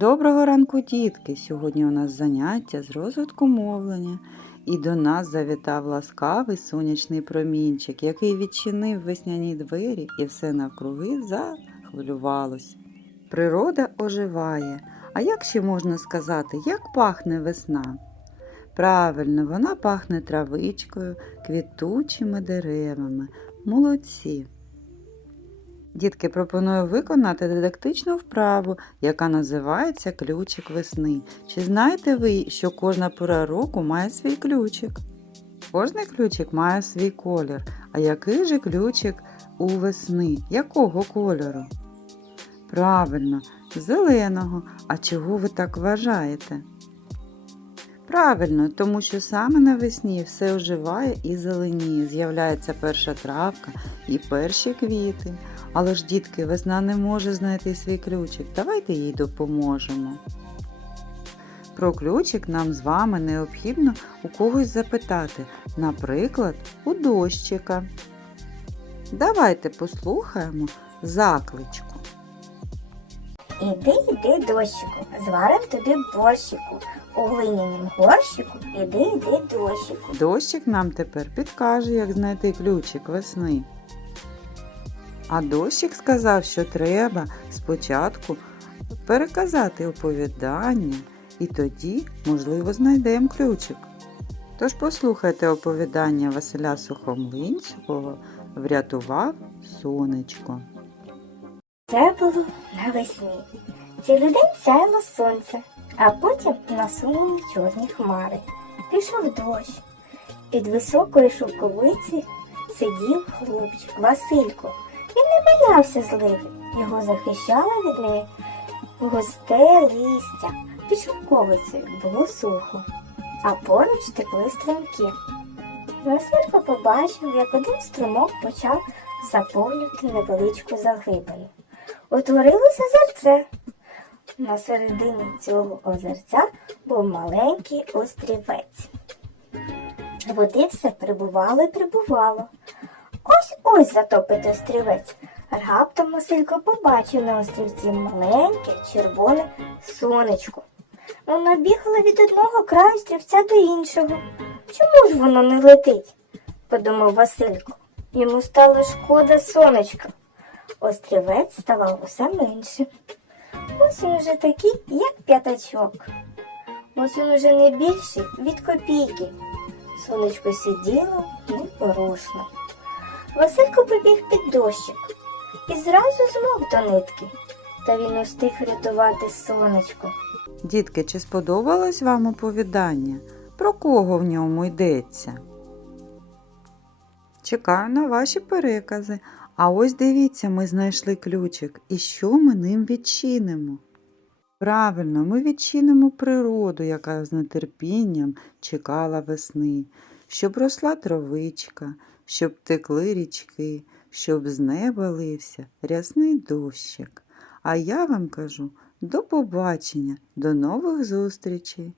Доброго ранку, дітки! Сьогодні у нас заняття з розвитку мовлення. І до нас завітав ласкавий сонячний промінчик, який відчинив весняні двері і все навкруги захвилювалось. Природа оживає. А як ще можна сказати, як пахне весна? Правильно, вона пахне травичкою, квітучими деревами. Молодці! Дітки, пропоную виконати дидактичну вправу, яка називається ключик весни. Чи знаєте ви, що кожна пора року має свій ключик? Кожний ключик має свій колір. А який же ключик у весни? Якого кольору? Правильно, зеленого. А чого ви так вважаєте? Правильно, тому що саме навесні все оживає і зеленіє, з'являється перша травка і перші квіти. Але ж, дітки, весна не може знайти свій ключик. Давайте їй допоможемо. Про ключик нам з вами необхідно у когось запитати, наприклад, у дощика. Давайте послухаємо закличку. Іди, іди, дощику, зварим тобі борщику. У глинянім горщику іди, іди, дощику. Дощик нам тепер підкаже, як знайти ключик весни. А дощик сказав, що треба спочатку переказати оповідання, і тоді, можливо, знайдемо ключик. Тож послухайте оповідання Василя Сухомлинського Врятував сонечко. Це було навесні. Цілий день сяяло сонце, а потім насунули чорні хмари. Пішов дощ. Під високою шовковиці сидів хлопчик Василько. Він не боявся зливи. Його захищало від неї густе листя. Під шовковицею було сухо, а поруч текли струмки. Василько побачив, як один струмок почав заповнювати невеличку заглибину. Утворилося озерце. На середині цього озерця був маленький острівець. Води все прибувало і прибувало. Ось ось затопить острівець. Раптом Василько побачив на острівці маленьке червоне сонечко. Воно бігало від одного краю острівця до іншого. Чому ж воно не летить? подумав Василько. Йому стало шкода сонечка. Острівець ставав усе менше. Ось він уже такий, як п'ятачок. Ось він уже не більший від копійки. Сонечко сиділо непорушно. Василько побіг під дощик і зразу змок до нитки. Та він устиг рятувати сонечко. Дітки, чи сподобалось вам оповідання? Про кого в ньому йдеться? Чекаю на ваші перекази. А ось дивіться, ми знайшли ключик. І що ми ним відчинимо? Правильно, ми відчинимо природу, яка з нетерпінням чекала весни, щоб росла травичка, щоб текли річки, щоб з неба лився рясний дощик. А я вам кажу до побачення, до нових зустрічей!